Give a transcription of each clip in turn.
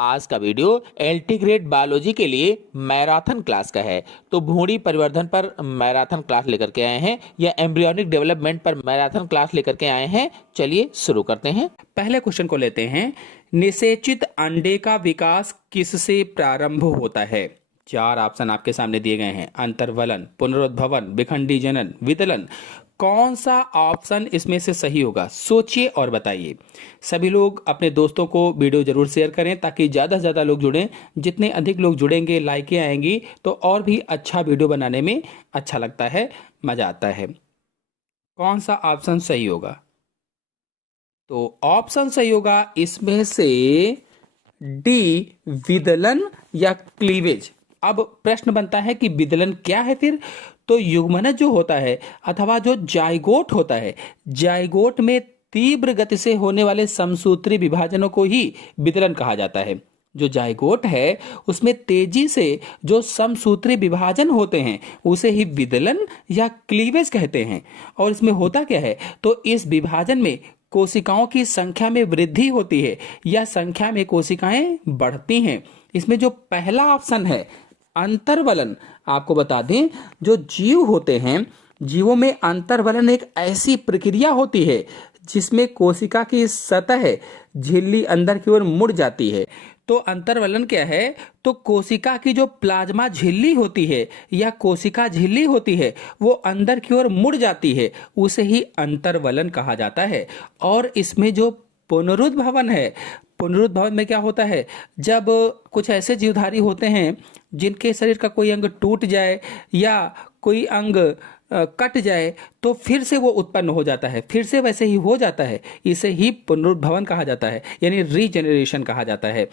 आज का video LT grade biology के लिए मैराथन क्लास का है। तो भ्रूणी परिवर्धन पर मैराथन क्लास लेकर के आए हैं या एम्ब्रियोनिक डेवलपमेंट पर मैराथन क्लास लेकर के आए हैं। चलिए शुरू करते हैं। पहले क्वेश्चन को लेते हैं। निषेचित अंडे का विकास किससे प्रारंभ होता है? चार ऑप्शन आपके सामने दिए गए हैं। अंतर्वलन, पुनरुद्भवन, विखंडी जनन, विदलन। कौन सा ऑप्शन इसमें से सही होगा? सोचिए और बताइए। सभी लोग अपने दोस्तों को वीडियो जरूर शेयर करें ताकि ज़्यादा से ज़्यादा लोग जुड़ें। जितने अधिक लोग जुड़ेंगे, लाइकें आएंगी तो और भी अच्छा वीडियो बनाने में अच्छा लगता है, मज़ा आता है। कौन सा ऑप्शन सही होगा? तो ऑप्शन सही होगा इसमें से डी, विदलन या क्लीवेज। अब प्रश्न बनता है कि विदलन क्या है फिर? तो युग्मनज जो होता है अथवा जो जाइगोट होता है, जाइगोट में तीव्र गति से होने वाले समसूत्री विभाजनों को ही विदलन कहा जाता है। जो जाइगोट है उसमें तेजी से जो समसूत्री विभाजन होते हैं उसे ही विदलन या क्लीवेज कहते हैं। और इसमें होता क्या है? तो इस विभाजन में कोशिकाओं की संख्या में वृद्धि होती है या संख्या में कोशिकाएं बढ़ती हैं। इसमें जो पहला ऑप्शन है अंतर्वलन, आपको बता दें जो जीव होते हैं, जीवों में अंतर्वलन एक ऐसी प्रक्रिया होती है जिसमें कोशिका की सतह झिल्ली अंदर की ओर मुड़ जाती है। तो अंतर्वलन क्या है? तो कोशिका की जो प्लाज्मा झिल्ली होती है या कोशिका झिल्ली होती है वो अंदर की ओर मुड़ जाती है, उसे ही अंतर्वलन कहा जाता है। और इसमें जो पुनरुद्भवन है, पुनरुद्भवन में क्या होता है? जब कुछ ऐसे जीवधारी होते हैं जिनके शरीर का कोई अंग टूट जाए या कोई अंग कट जाए तो फिर से वो उत्पन्न हो जाता है, फिर से वैसे ही हो जाता है, इसे ही पुनरुद्भवन कहा जाता है, यानी रीजेनरेशन कहा जाता है।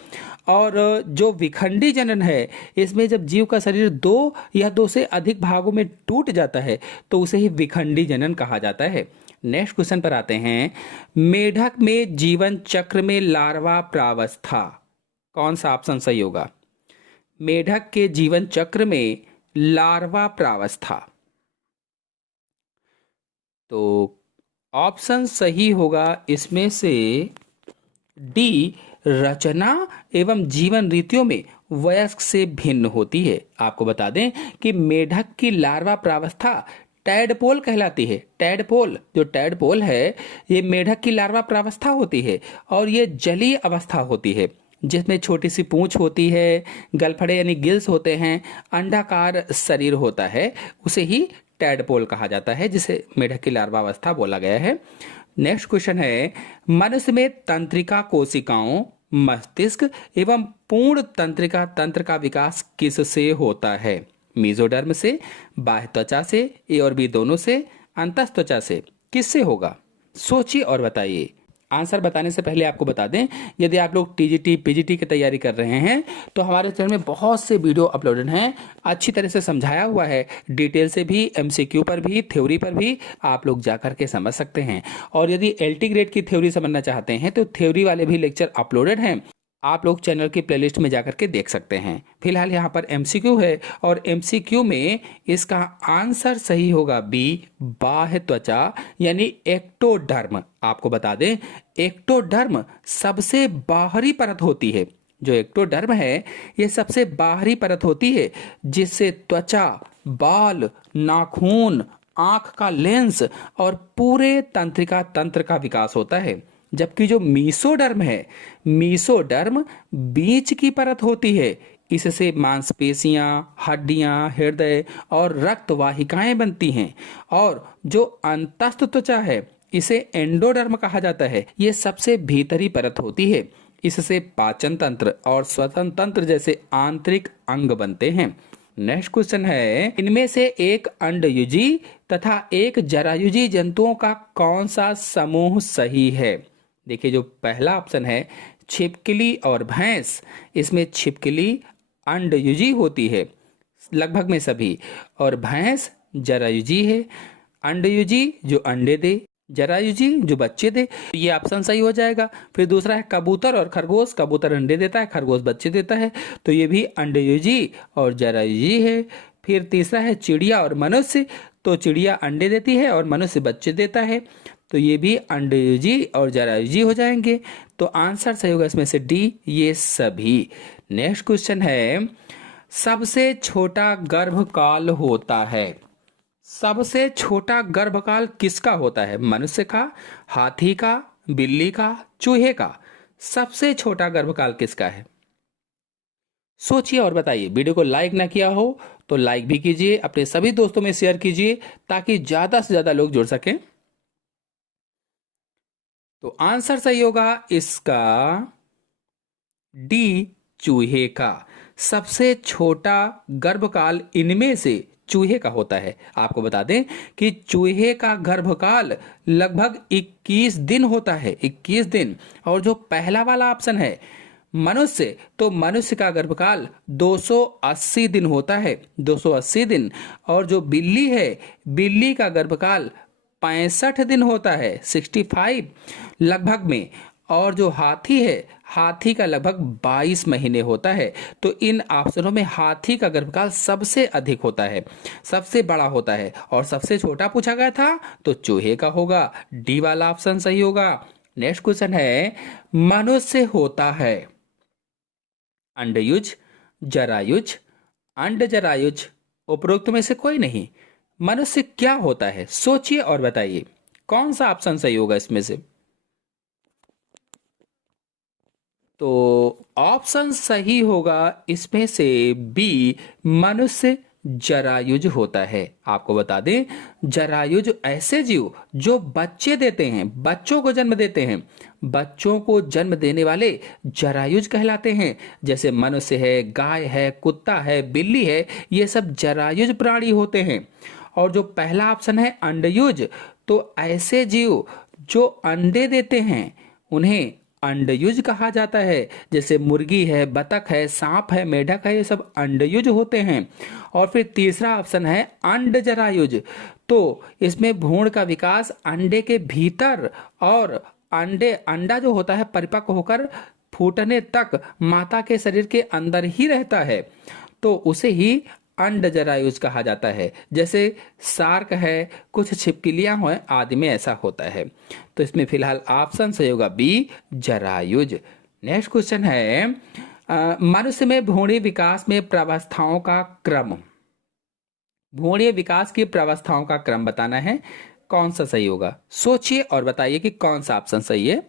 और जो विखंडी जनन है, इसमें जब जीव का शरीर दो या दो से अधिक भागों में टूट जाता है तो उसे ही विखंडी जनन कहा जाता है। नेक्स्ट क्वेश्चन पर आते हैं। मेढक में जीवन चक्र में लार्वा प्रावस्था, कौन सा ऑप्शन सही होगा? मेढक के जीवन चक्र में लार्वा प्रावस्था, तो ऑप्शन सही होगा इसमें से डी, रचना एवं जीवन रीतियों में वयस्क से भिन्न होती है। आपको बता दें कि मेढक की लार्वा प्रावस्था टैडपोल कहलाती है। टैडपोल, जो टैडपोल है ये मेढक की लार्वा प्रावस्था होती है और ये जलीय अवस्था होती है जिसमें छोटी सी पूंछ होती है, गलफड़े यानी गिल्स होते हैं, अंडाकार शरीर होता है, उसे ही टैडपोल कहा जाता है, जिसे मेढक की लार्वा अवस्था बोला गया है। नेक्स्ट क्वेश्चन है। मनुष्य में तंत्रिका कोशिकाओं, मस्तिष्क एवं पूर्ण तंत्रिका तंत्र का विकास किससे होता है? मेसोडर्म से, बाह्य त्वचा से, ए और बी दोनों से, अंतः त्वचा से, किससे होगा? सोचिए और बताइए। आंसर बताने से पहले आपको बता दें, यदि आप लोग टीजीटी पीजीटी की तैयारी कर रहे हैं तो हमारे चैनल में बहुत से वीडियो अपलोडेड हैं, अच्छी तरह से समझाया हुआ है, डिटेल से भी, एमसीक्यू पर भी, थ्योरी पर भी आप लोग जाकर के समझ सकते हैं। और यदि एलटी ग्रेड की थ्योरी समझना चाहते हैं तो थ्योरी वाले भी लेक्चर अपलोडेड हैं, आप लोग चैनल की प्लेलिस्ट में जाकर के देख सकते हैं। फिलहाल यहाँ पर एमसीक्यू है और एमसीक्यू में इसका आंसर सही होगा बी, बाह्य त्वचा यानी एक्टोडर्म। आपको बता दें एक्टोडर्म सबसे बाहरी परत होती है। जो एक्टोडर्म है ये सबसे बाहरी परत होती है जिससे त्वचा, बाल, नाखून, आंख का लेंस और पूरे तंत्रिका तंत्र का विकास होता है। जबकि जो मीसोडर्म है, मीसोडर्म बीच की परत होती है, इससे मांसपेशियां, हड्डियां, हृदय और रक्त वाहिकाएं बनती हैं। और जो अंतस्थ त्वचा है इसे एंडोडर्म कहा जाता है, ये सबसे भीतरी परत होती है, इससे पाचन तंत्र और श्वसन तंत्र जैसे आंतरिक अंग बनते हैं। नेक्स्ट क्वेश्चन है। इनमें से एक अंडयुजी तथा एक जरायुजी जंतुओं का कौन सा समूह सही है? देखिए जो पहला ऑप्शन है छिपकली और भैंस, इसमें छिपकली अंडयुजी होती है लगभग में सभी, और भैंस जरायुजी है। अंडयुजी जो अंडे दे, जरायुजी जो बच्चे दे, तो ये ऑप्शन सही हो जाएगा। फिर दूसरा है कबूतर और खरगोश, कबूतर अंडे देता है, खरगोश बच्चे देता है, तो ये भी अंडयुजी और जरायुजी है। फिर तीसरा है चिड़िया और मनुष्य, तो चिड़िया अंडे देती है और मनुष्य बच्चे देता है, तो ये भी अंडयुजी और जरायुजी हो जाएंगे। तो आंसर सही होगा इसमें से डी, ये सभी। नेक्स्ट क्वेश्चन है, सबसे छोटा गर्भकाल होता है। सबसे छोटा गर्भकाल किसका होता है? मनुष्य का, हाथी का, बिल्ली का, चूहे का? सबसे छोटा गर्भकाल किसका है? सोचिए और बताइए। वीडियो को लाइक ना किया हो तो लाइक भी कीजिए, अपने सभी दोस्तों में शेयर कीजिए ताकि ज्यादा से ज्यादा लोग जुड़ सकें। तो आंसर सही होगा इसका डी, चूहे का। सबसे छोटा गर्भकाल इनमें से चूहे का होता है। आपको बता दें कि चूहे का गर्भकाल लगभग 21 दिन होता है, 21 दिन। और जो पहला वाला ऑप्शन है मनुष्य, तो मनुष्य का गर्भकाल 280 दिन होता है, 280 दिन। और जो बिल्ली है, बिल्ली का गर्भकाल 65 दिन होता है, 65 लगभग में। और जो हाथी है, हाथी का लगभग 22 महीने होता है। तो इन ऑप्शनों में हाथी का गर्भकाल सबसे अधिक होता है, सबसे बड़ा होता है। और सबसे छोटा पूछा गया था तो चूहे का होगा, डी वाला ऑप्शन सही होगा। नेक्स्ट क्वेश्चन है, मनुष्य होता है अंडयुज, जरायुज, अंडजरायुज, उपरोक्त में से कोई नहीं। मनुष्य क्या होता है? सोचिए और बताइए कौन सा ऑप्शन सही होगा इसमें से। तो ऑप्शन सही होगा इसमें से बी, मनुष्य जरायुज होता है। आपको बता दें, जरायुज ऐसे जीव जो बच्चे देते हैं, बच्चों को जन्म देते हैं, बच्चों को जन्म देने वाले जरायुज कहलाते हैं। जैसे मनुष्य है, गाय है, कुत्ता है, बिल्ली है, ये सब जरायुज प्राणी होते हैं। और जो पहला ऑप्शन है अंडयुज, तो ऐसे जीव जो अंडे देते हैं उन्हें अंडयुज कहा जाता है। जैसे मुर्गी है, बतख है, सांप है, मेढक है, ये सब अंडयुज होते हैं। और फिर तीसरा ऑप्शन है अंडजरायुज, तो इसमें भ्रूण का विकास अंडे के भीतर और अंडा जो होता है परिपक्व होकर फूटने तक माता के शरीर के अंदर ही रहता है, तो उसे ही अंडजरायुज कहा जाता है। जैसे शार्क है, कुछ छिपकलियां हैं आदि में ऐसा होता है। तो इसमें फिलहाल ऑप्शन सही होगा बी, जरायुज। नेक्स्ट क्वेश्चन है, मनुष्य में भ्रूणीय विकास में प्रावस्थाओं का क्रम, भ्रूणीय विकास की प्रावस्थाओं का क्रम बताना है। कौन सा सही होगा? सोचिए और बताइए कि कौन सा ऑप्शन सही है।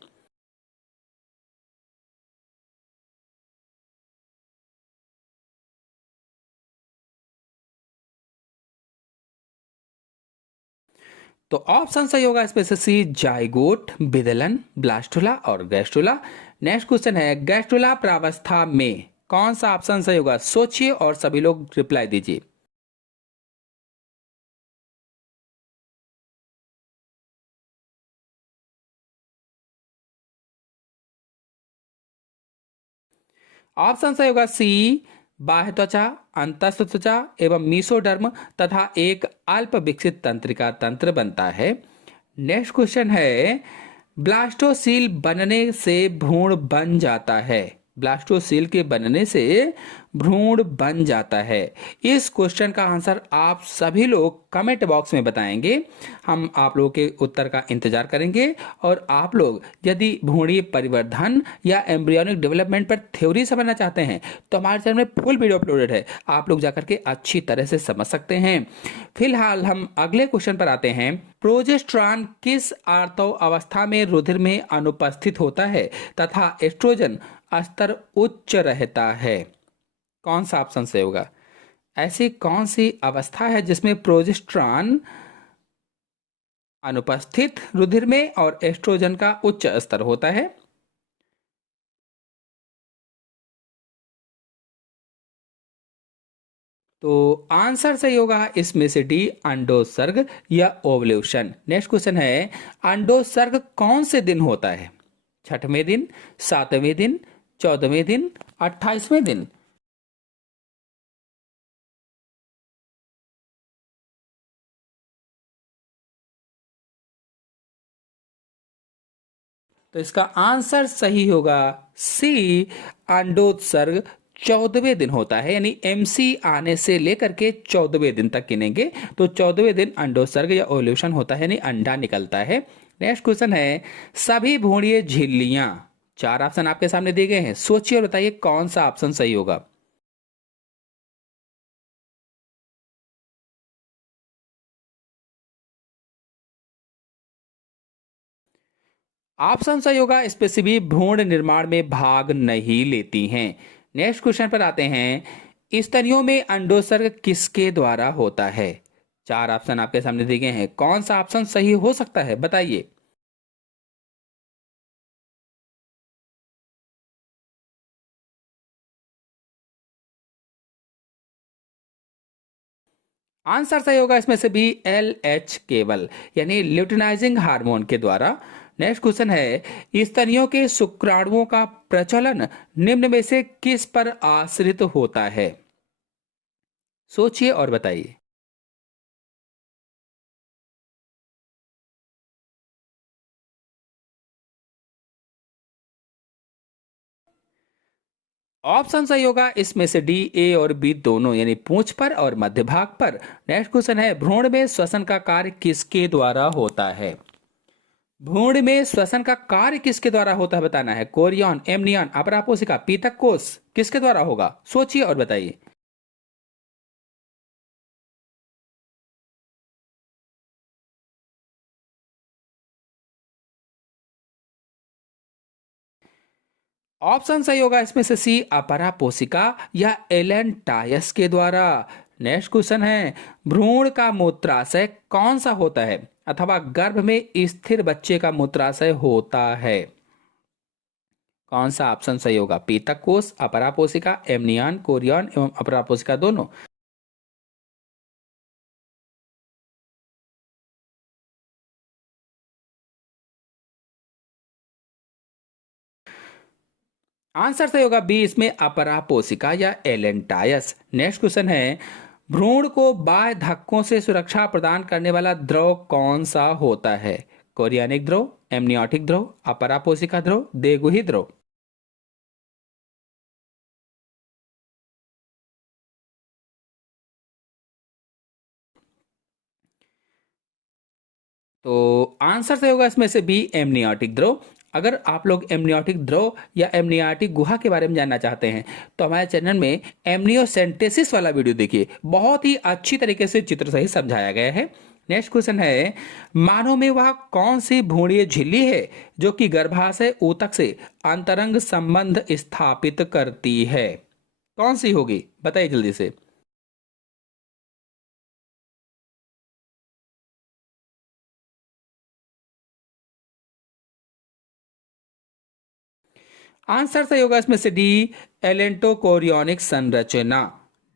तो ऑप्शन सही होगा इसमें से सी, जाइगोट, बिदलन, ब्लास्टुला और गैस्ट्रुला। नेक्स्ट क्वेश्चन है, गैस्ट्रुला प्रावस्था में कौन सा ऑप्शन सही होगा? सोचिए और सभी लोग रिप्लाई दीजिए। ऑप्शन सही होगा सी, बाह्य त्वचा, अंतस्थ त्वचा एवं मीसोडर्म तथा एक अल्प विकसित तंत्रिका तंत्र बनता है। नेक्स्ट क्वेश्चन है, ब्लास्टोसील बनने से भ्रूण बन जाता है। ब्लास्टोसील के बनने से भ्रूण बन जाता है। इस क्वेश्चन का आंसर आप सभी लोग कमेंट बॉक्स में बताएंगे। हम आप लोगों के उत्तर का इंतजार करेंगे। और आप लोग यदि भ्रूणीय परिवर्धन या एम्ब्रियोनिक डेवलपमेंट पर थ्योरी समझना चाहते हैं तो हमारे चैनल में फुल वीडियो अपलोडेड है, आप लोग जाकर के अच्छी तरह से समझ सकते हैं। फिलहाल हम अगले क्वेश्चन पर आते हैं। प्रोजेस्टेरॉन किस आर्तव अवस्था में रुधिर में अनुपस्थित होता है तथा एस्ट्रोजन स्तर उच्च रहता है? कौन सा ऑप्शन सही होगा? ऐसी कौन सी अवस्था है जिसमें प्रोजेस्टेरॉन अनुपस्थित रुधिर में और एस्ट्रोजन का उच्च स्तर होता है? तो आंसर सही होगा इसमें से डी, अंडोत्सर्ग या ओवल्यूशन। नेक्स्ट क्वेश्चन है, अंडोत्सर्ग कौन से दिन होता है? 6वें दिन, 7वें दिन, 14वें दिन, 28वें दिन? तो इसका आंसर सही होगा सी, अंडोत्सर्ग 14वें दिन होता है। यानी एमसी आने से लेकर के 14वें दिन तक गिनेंगे तो 14वें दिन अंडोत्सर्ग या ओव्यूलेशन होता है, यानी अंडा निकलता है। नेक्स्ट क्वेश्चन है, सभी भ्रूणीय झिल्लियां चार ऑप्शन आपके सामने दिए गए हैं, सोचिए और बताइए कौन सा ऑप्शन सही होगा। ऑप्शन सही होगा, इसमें से भी भ्रूण निर्माण में भाग नहीं लेती हैं। नेक्स्ट क्वेश्चन पर आते हैं, स्तनियों में अंडोत्सर्ग किसके द्वारा होता है? चार ऑप्शन आपके सामने दिए गए हैं, कौन सा ऑप्शन सही हो सकता है, बताइए। आंसर सही होगा, इसमें से भी एल एच केवल, यानी ल्यूटिनाइजिंग हार्मोन के द्वारा। नेक्स्ट क्वेश्चन है, स्तनियों के शुक्राणुओं का प्रचलन निम्न में से किस पर आश्रित होता है? सोचिए और बताइए। ऑप्शन सही होगा, इसमें से डी, ए और बी दोनों, यानी पूंछ पर और मध्य भाग पर। नेक्स्ट क्वेश्चन है, भ्रूण में श्वसन का कार्य किसके द्वारा होता है? भ्रूण में श्वसन का कार्य किसके द्वारा होता है, बताना है। कोरियन, एमनियन, अपरा कोशिका, पीतक कोष, किसके द्वारा होगा? सोचिए और बताइए। ऑप्शन सही होगा, इसमें से सी, अपरा कोशिका या एलेंटायस के द्वारा। नेक्स्ट क्वेश्चन है, भ्रूण का मूत्राशय कौन सा होता है अथवा गर्भ में स्थिर बच्चे का मूत्राशय होता है? कौन सा ऑप्शन सही होगा? पीतक कोष, अपरा कोशिका, एमनियन, कोरियन एवं अपरा कोशिका दोनों। आंसर सही होगा बी, इसमें अपरा कोशिका या एलेंटायस। नेक्स्ट क्वेश्चन है, भ्रूण को बाह्य धक्कों से सुरक्षा प्रदान करने वाला द्रव कौन सा होता है? कोरियानिक द्रव, एमनियोटिक द्रव, अपरा कोशिका द्रव, देगुही द्रव। तो आंसर सही होगा, इसमें से बी, एमनियोटिक द्रव। अगर आप लोग एमनियोटिक द्रव या एमनियोटिक गुहा के बारे में जानना चाहते हैं तो हमारे चैनल में एमनियोसेंटेसिस वाला वीडियो देखिए, बहुत ही अच्छी तरीके से चित्र सहित समझाया गया है। नेक्स्ट क्वेश्चन है, मानव में वह कौन सी भ्रूणीय झिल्ली है जो कि गर्भाशय ऊतक से अंतरंग संबंध स्थापित करती है? कौन सी होगी, बताइए जल्दी से। आंसर सही होगा, इसमें से डी, एलेंटोकोरियोनिक संरचना,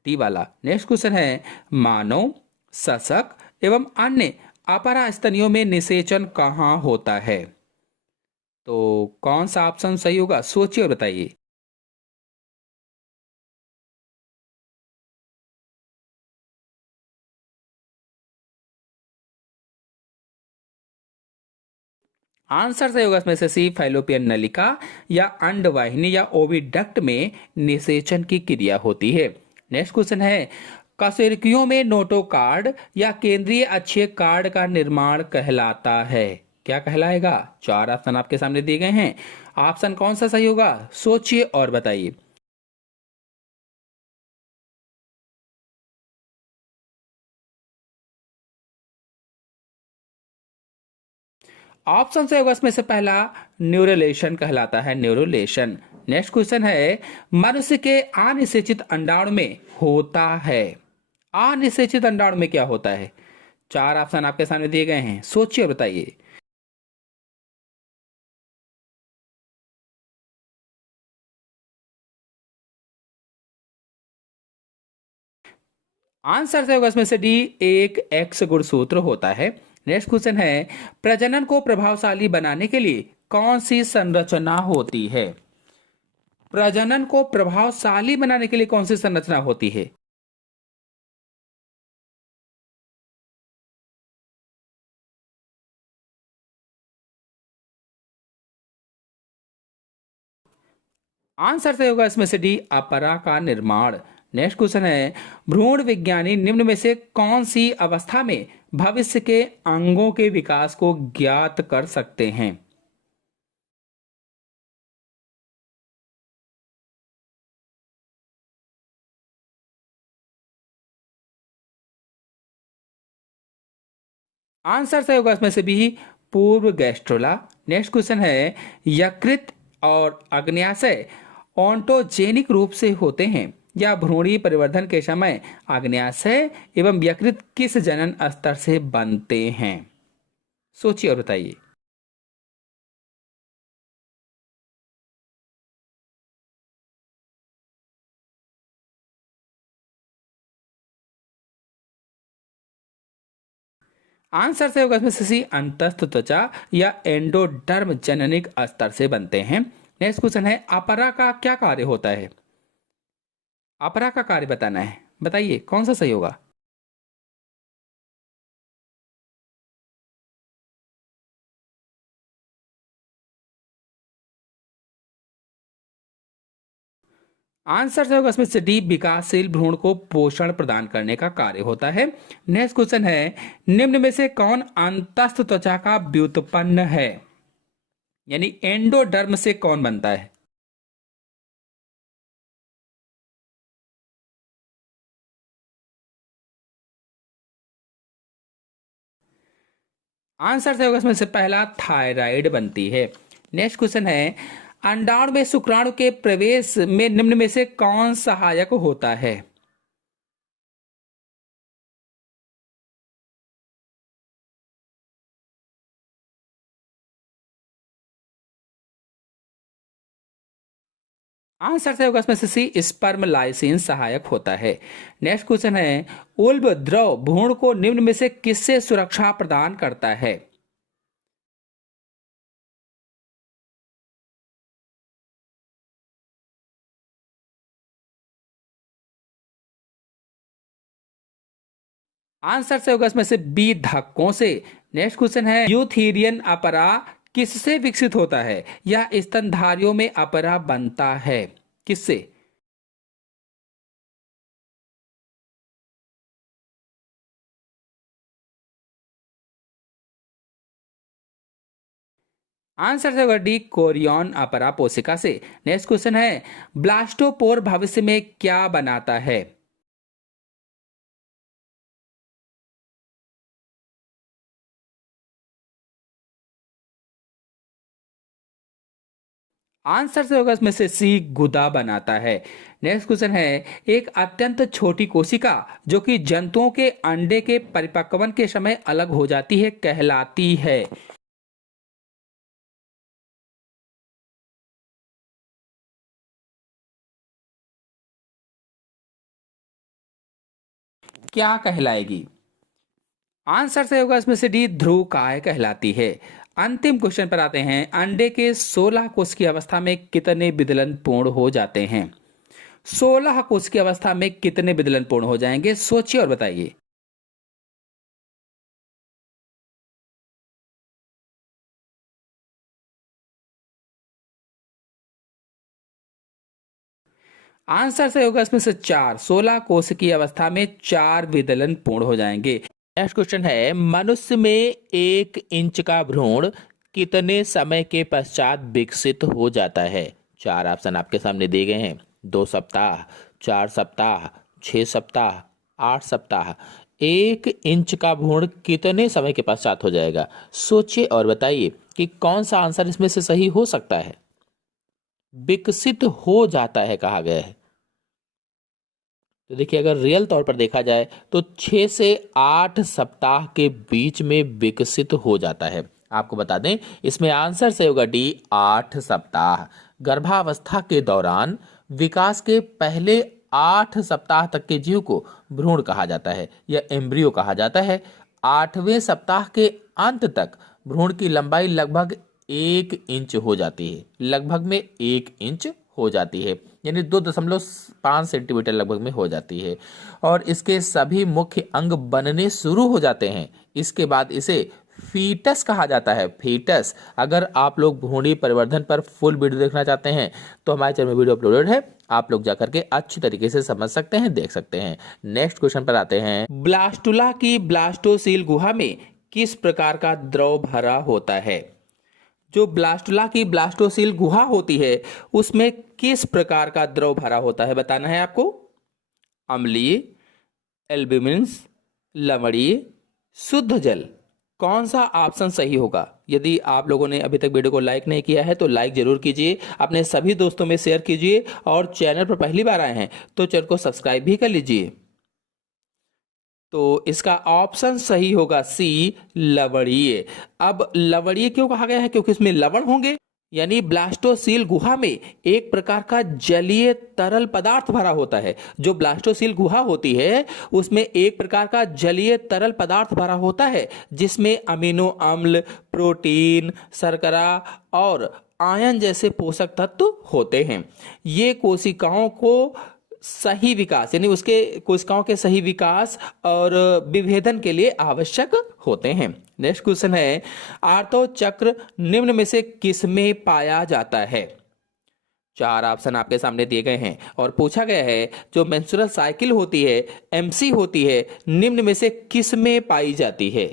डी वाला। नेक्स्ट क्वेश्चन है, मानव, सशक एवं अन्य अपरा स्तनियों में निषेचन कहाँ होता है? तो कौन सा ऑप्शन सही होगा, सोचिए और बताइए। आंसर सही होगा, इसमें से सी, फैलोपियन नलिका या अंडवाहिनी या ओविडक्ट में निषेचन की क्रिया होती है। नेक्स्ट क्वेश्चन है, कशेरुकियों में नोटोकार्ड या केंद्रीय अक्षीय कार्ड का निर्माण कहलाता है? क्या कहलाएगा? चार ऑप्शन आपके सामने दिए गए हैं, ऑप्शन कौन सा सही होगा, सोचिए और बताइए। ऑप्शन से होगा, इसमें से पहला न्यूरोलेशन कहलाता है, न्यूरोलेशन। नेक्स्ट क्वेश्चन है, मनुष्य के अनिषेचित अंडाणु में होता है? अनिषेचित अंडाणु में क्या होता है? चार ऑप्शन आपके सामने दिए गए हैं, सोचिए और बताइए। आंसर से होगा, इसमें से डी, एक एक्स गुणसूत्र होता है। नेक्स्ट क्वेश्चन है, प्रजनन को प्रभावशाली बनाने के लिए कौन सी संरचना होती है? प्रजनन को प्रभावशाली बनाने के लिए कौन सी संरचना होती है? आंसर से होगा, इसमें से डी, अपरा का निर्माण। नेक्स्ट क्वेश्चन है, भ्रूण विज्ञानी निम्न में से कौन सी अवस्था में भविष्य के अंगों के विकास को ज्ञात कर सकते हैं? आंसर सही होगा इसमें से भी पूर्व गैस्ट्रोला। नेक्स्ट क्वेश्चन है, यकृत और अग्न्याशय ऑन्टोजेनिक रूप से होते हैं या भ्रूणीय परिवर्धन के समय अग्न्याशय एवं यकृत किस जनन स्तर से बनते हैं? सोचिए और बताइए। आंसर से होगा इसमें सी अंतस्थ त्वचा या एंडोडर्म जननिक स्तर से बनते हैं। नेक्स्ट क्वेश्चन है, अपरा का क्या कार्य होता है? अपरा का कार्य बताना है, बताइए कौन सा सही होगा? आंसर से होगा इसमें से डी, विकासशील भ्रूण को पोषण प्रदान करने का कार्य होता है। नेक्स्ट क्वेश्चन है, निम्न में से कौन अंतस्थ त्वचा का व्युत्पन्न है? यानी एंडोडर्म से कौन बनता है? आंसर से होगा इसमें से पहला, थायराइड बनती है। नेक्स्ट क्वेश्चन है, अंडाणु में शुक्राणु के प्रवेश में निम्न में से कौन सहायक होता है? आंसर से होगा इसमें से सी, स्पर्म लाइसिन सहायक होता है। नेक्स्ट क्वेश्चन है, उल्ब द्रव भ्रूण को निम्न में से किससे सुरक्षा प्रदान करता है? आंसर से होगा इसमें से बी, धक्कों से। नेक्स्ट क्वेश्चन है, यूथेरियन अपरा किससे विकसित होता है या स्तनधारियों में अपरा बनता है? किससे? आंसर से होगा डी, कोरियन अपरा पोशिका से। नेक्स्ट क्वेश्चन है, ब्लास्टोपोर भविष्य में क्या बनाता है? आंसर से होगा इसमें से सी, गुदा बनाता है। नेक्स्ट क्वेश्चन है, एक अत्यंत छोटी कोशिका जो कि जंतुओं के अंडे के परिपक्वन के समय अलग हो जाती है कहलाती है? क्या कहलाएगी? आंसर से होगा इसमें से डी, ध्रुवकाय कहलाती है। अंतिम क्वेश्चन पर आते हैं, अंडे के 16 कोष की अवस्था में कितने विदलन पूर्ण हो जाते हैं? 16 कोष की अवस्था में कितने विदलन पूर्ण हो जाएंगे? सोचिए और बताइए। आंसर से होगा इसमें से 4, 16 कोष की अवस्था में 4 विदलन पूर्ण हो जाएंगे। नेक्स्ट क्वेश्चन है, मनुष्य में 1 इंच का भ्रूण कितने समय के पश्चात विकसित हो जाता है? 4 ऑप्शन आपके सामने दिए गए हैं। 2 सप्ताह, 4 सप्ताह, 6 सप्ताह, 8 सप्ताह। 1 इंच का भ्रूण कितने समय के पश्चात हो जाएगा? सोचिए और बताइए कि कौन सा आंसर इसमें से सही हो सकता है। विकसित हो जाता है कहा गया है, तो देखिए अगर रियल तौर पर देखा जाए तो 6 से 8 सप्ताह के बीच में विकसित हो जाता है। आपको बता दें इसमें आंसर से होगा डी, 8 सप्ताह। गर्भावस्था के दौरान विकास के पहले 8 सप्ताह तक के जीव को भ्रूण कहा जाता है या एम्ब्रियो कहा जाता है। 8वें सप्ताह के अंत तक भ्रूण की लंबाई लगभग 1 इंच हो जाती है, लगभग में 1 इंच हो जाती है, यानी 2.5 सेंटीमीटर लगभग में हो जाती है। और इसके सभी मुख्य अंग बनने शुरू हो जाते हैं। इसके बाद इसे फीटस कहा जाता है, फीटस। अगर आप लोग भ्रूणी परिवर्धन पर फुल वीडियो देखना चाहते हैं तो हमारे चैनल में वीडियो अपलोडेड है, आप लोग जाकर के अच्छी तरीके से समझ सकते हैं, देख सकते हैं। नेक्स्ट क्वेश्चन पर आते हैं, ब्लास्टुला की ब्लास्टोसील गुहा में किस प्रकार का द्रव भरा होता है? जो ब्लास्टुला की ब्लास्टोसील गुहा होती है उसमें किस प्रकार का द्रव भरा होता है बताना है आपको। अम्लीय, एल्ब्यूमिन्स, लवणीय, शुद्ध जल, कौन सा ऑप्शन सही होगा? यदि आप लोगों ने अभी तक वीडियो को लाइक नहीं किया है तो लाइक जरूर कीजिए, अपने सभी दोस्तों में शेयर कीजिए और चैनल पर पहली बार आए हैं तो चैनल को सब्सक्राइब भी कर लीजिए। तो इसका ऑप्शन सही होगा सी, लवणीय। अब लवणीय क्यों कहा गया है? क्योंकि इसमें लवण होंगे, यानी ब्लास्टोसील गुहा में एक प्रकार का जलीय तरल पदार्थ भरा होता है। जो ब्लास्टोसील गुहा होती है उसमें एक प्रकार का जलीय तरल पदार्थ भरा होता है जिसमें अमीनो अम्ल, प्रोटीन, शर्करा और आयन जैसे पोषक तत्व होते हैं। ये कोशिकाओं को सही विकास, यानी उसके कोशिकाओं के सही विकास और विभेदन के लिए आवश्यक होते हैं। नेक्स्ट क्वेश्चन है, आर्तो चक्र निम्न में से किस में पाया जाता है? 4 ऑप्शन आपके सामने दिए गए हैं और पूछा गया है जो मेंस्ट्रुअल साइकिल होती है, एमसी होती है, निम्न में से किस में पाई जाती है?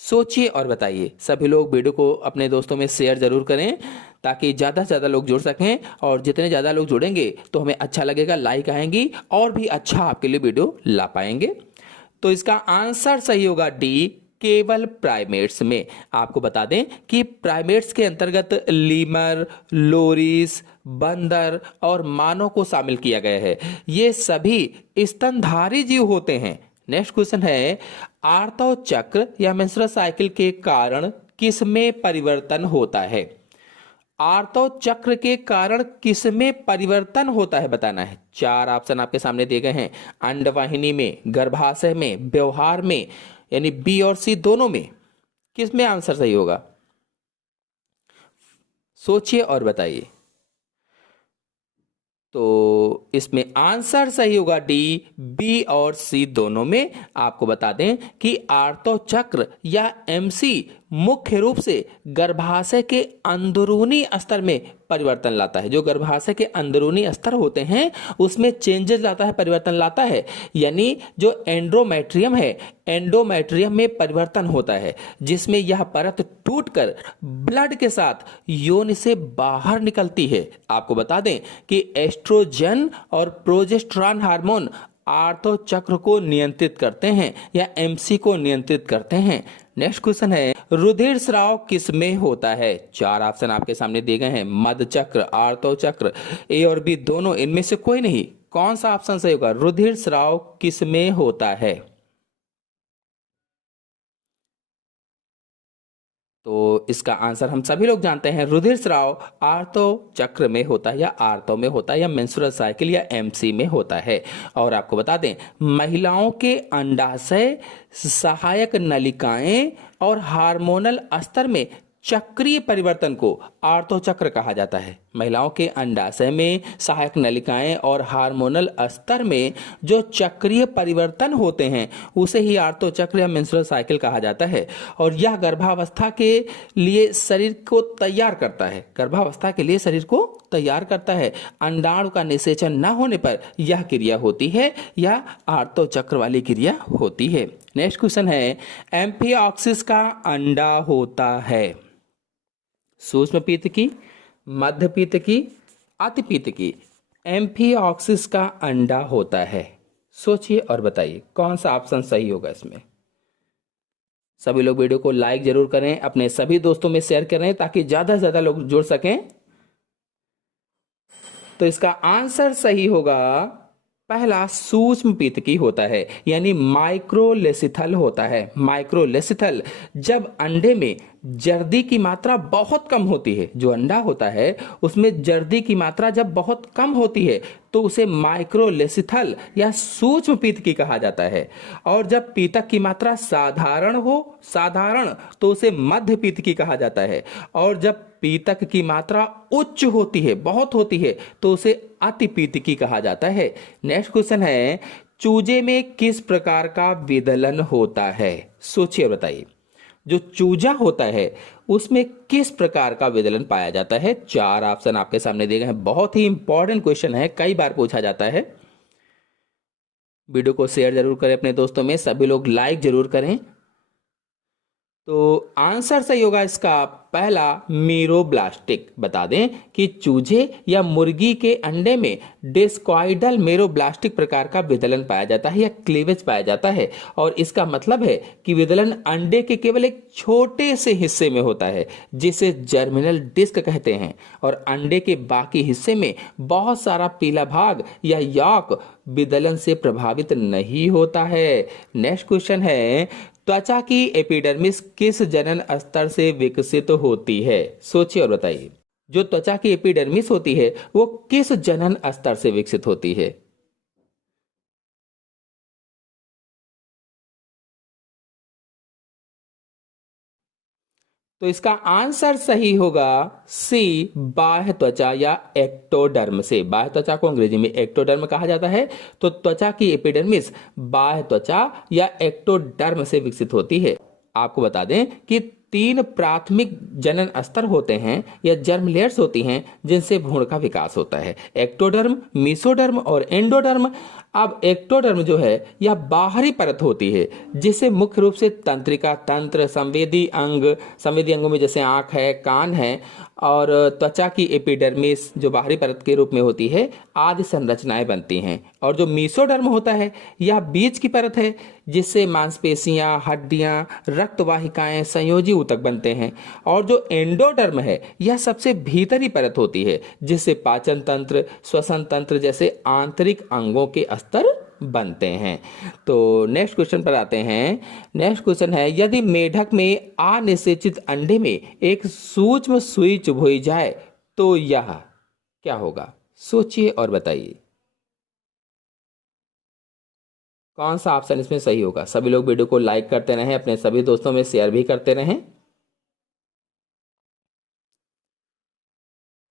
सोचिए और बताइए। सभी लोग वीडियो को अपने दोस्तों में शेयर जरूर करें ताकि ज़्यादा से ज़्यादा लोग जुड़ सकें, और जितने ज़्यादा लोग जुड़ेंगे तो हमें अच्छा लगेगा, लाइक आएंगी और भी अच्छा आपके लिए वीडियो ला पाएंगे। तो इसका आंसर सही होगा डी, केवल प्राइमेट्स में। आपको बता दें कि प्राइमेट्स के अंतर्गत लीमर, लोरिस, बंदर और मानव को शामिल किया गया है। ये सभी स्तनधारी जीव होते हैं। नेक्स्ट क्वेश्चन है, आर्तो चक्र या मेंस्ट्रुअल साइकिल के कारण किसमें परिवर्तन होता है? आर्तो चक्र के कारण किसमें परिवर्तन होता है बताना है। 4 ऑप्शन आपके सामने दिए गए हैं, अंडवाहिनी में, गर्भाशय में, व्यवहार में, यानी बी और सी दोनों में। किसमें आंसर सही होगा? सोचिए और बताइए। तो इसमें आंसर सही होगा डी, बी और सी दोनों में। आपको बता दें कि आर्तो चक्र या एमसी मुख्य रूप से गर्भाशय के अंदरूनी स्तर में परिवर्तन लाता है। जो गर्भाशय के अंदरूनी स्तर होते हैं उसमें चेंजेस लाता है, परिवर्तन लाता है। यानी जो एंडोमेट्रियम है, एंडोमेट्रियम में परिवर्तन होता है जिसमें यह परत टूटकर ब्लड के साथ योनि से बाहर निकलती है। आपको बता दें कि एस्ट्रोजन और प्रोजेस्टेरॉन हार्मोन आर्तो चक्र को नियंत्रित करते हैं या एमसी को नियंत्रित करते हैं। नेक्स्ट क्वेश्चन है, रुधिर स्राव किसमें होता है? 4 ऑप्शन आपके सामने दिए गए हैं, मध्य चक्र, आर्तो चक्र, ए और बी दोनों, इनमें से कोई नहीं। कौन सा ऑप्शन सही होगा? रुधिर स्राव किसमें होता है? तो इसका आंसर हम सभी लोग जानते हैं, रुधिर स्राव आर्तो चक्र में होता है या आर्तो में होता है या मेंस्ट्रुअल साइकिल या एमसी में होता है। और आपको बता दें, महिलाओं के अंडाशय, सहायक नलिकाएं और हार्मोनल स्तर में चक्रीय परिवर्तन को आर्तो चक्र कहा जाता है। महिलाओं के अंडाशय में, सहायक नलिकाएं और हार्मोनल स्तर में जो चक्रीय परिवर्तन होते हैं उसे ही आर्तो चक्र या मेंस्ट्रुअल साइकिल कहा जाता है। और यह गर्भावस्था के लिए शरीर को तैयार करता है, गर्भावस्था के लिए शरीर को तैयार करता है। अंडाणु का निषेचन न होने पर यह क्रिया होती है या आर्तो चक्र वाली क्रिया होती है। नेक्स्ट क्वेश्चन है, एम्फिऑक्सिस का अंडा होता है सूक्ष्म पीत की, मध्य पीत की, अति पीत की। एम्फिऑक्सिस का अंडा होता है। सोचिए और बताइए कौन सा ऑप्शन सही होगा इसमें। सभी लोग वीडियो को लाइक जरूर करें, अपने सभी दोस्तों में शेयर करें ताकि ज्यादा से ज्यादा लोग जुड़ सकें। तो इसका आंसर सही होगा पहला, सूक्ष्म पीतकी होता है, यानी माइक्रोलेसिथल होता है। माइक्रोलेसिथल जब अंडे में जर्दी की मात्रा बहुत कम होती है, जो अंडा होता है उसमें जर्दी की मात्रा जब बहुत कम होती है तो उसे माइक्रोलेसिथल या सूक्ष्म पीतकी कहा जाता है। और जब पीतक की मात्रा साधारण तो उसे मध्य पीतकी कहा जाता है। और जब पीतक की मात्रा उच्च होती है, बहुत होती है, तो उसे अति पीतकी कहा जाता है। नेक्स्ट क्वेश्चन है, चूजे में किस प्रकार का विदलन होता है? सोचिए बताइए। जो चूजा होता है उसमें किस प्रकार का विदलन पाया जाता है? 4 ऑप्शन आपके सामने दिए गए हैं। बहुत ही इंपॉर्टेंट क्वेश्चन है, कई बार पूछा जाता है। वीडियो को शेयर जरूर करें अपने दोस्तों में, सभी लोग लाइक जरूर करें। तो आंसर सही होगा इसका पहला मेरोब्लास्टिक। बता दें कि चूजे या मुर्गी के अंडे में डिस्कॉइडल मेरोब्लास्टिक प्रकार का विदलन पाया जाता है या क्लीवेज पाया जाता है, और इसका मतलब है कि विदलन अंडे के केवल एक छोटे से हिस्से में होता है जिसे जर्मिनल डिस्क कहते हैं, और अंडे के बाकी हिस्से में बहुत सारा पीला भाग या यॉक विदलन से प्रभावित नहीं होता है। नेक्स्ट क्वेश्चन है, त्वचा की एपिडर्मिस किस जनन स्तर से विकसित होती है? सोचिए और बताइए। जो त्वचा की एपिडर्मिस होती है वो किस जनन स्तर से विकसित होती है? तो इसका आंसर सही होगा सी, बाह्य त्वचा या एक्टोडर्म से। बाह्य त्वचा को अंग्रेजी में एक्टोडर्म कहा जाता है। तो त्वचा की एपिडर्मिस बाह्य त्वचा या एक्टोडर्म से विकसित होती है। आपको बता दें कि 3 प्राथमिक जनन स्तर होते हैं या जर्म लेयर्स होती हैं जिनसे भ्रूण का विकास होता है, एक्टोडर्म, मेसोडर्म और एंडोडर्म। अब एक्टोडर्म जो है यह बाहरी परत होती है जिसे मुख्य रूप से तंत्रिका तंत्र, संवेदी अंगों में जैसे आंख है, कान है, और त्वचा की एपिडर्मिस जो बाहरी परत के रूप में होती है आदि संरचनाएं बनती हैं। और जो मेसोडर्म होता है यह बीज की परत है जिससे मांसपेशियां, हड्डियां, रक्त वाहिकाएं, संयोजी ऊतक बनते हैं। और जो एंडोडर्म है यह सबसे भीतरी परत होती है जिससे पाचन तंत्र, श्वसन तंत्र जैसे आंतरिक अंगों के स्तर बनते हैं। तो नेक्स्ट क्वेश्चन पर आते हैं। नेक्स्ट क्वेश्चन है, यदि मेढक में अनिषेचित अंडे में एक सूक्ष्म सुई चुभोई जाए तो यह क्या होगा? सोचिए और बताइए कौन सा ऑप्शन इसमें सही होगा। सभी लोग वीडियो को लाइक करते रहें, अपने सभी दोस्तों में शेयर भी करते रहें।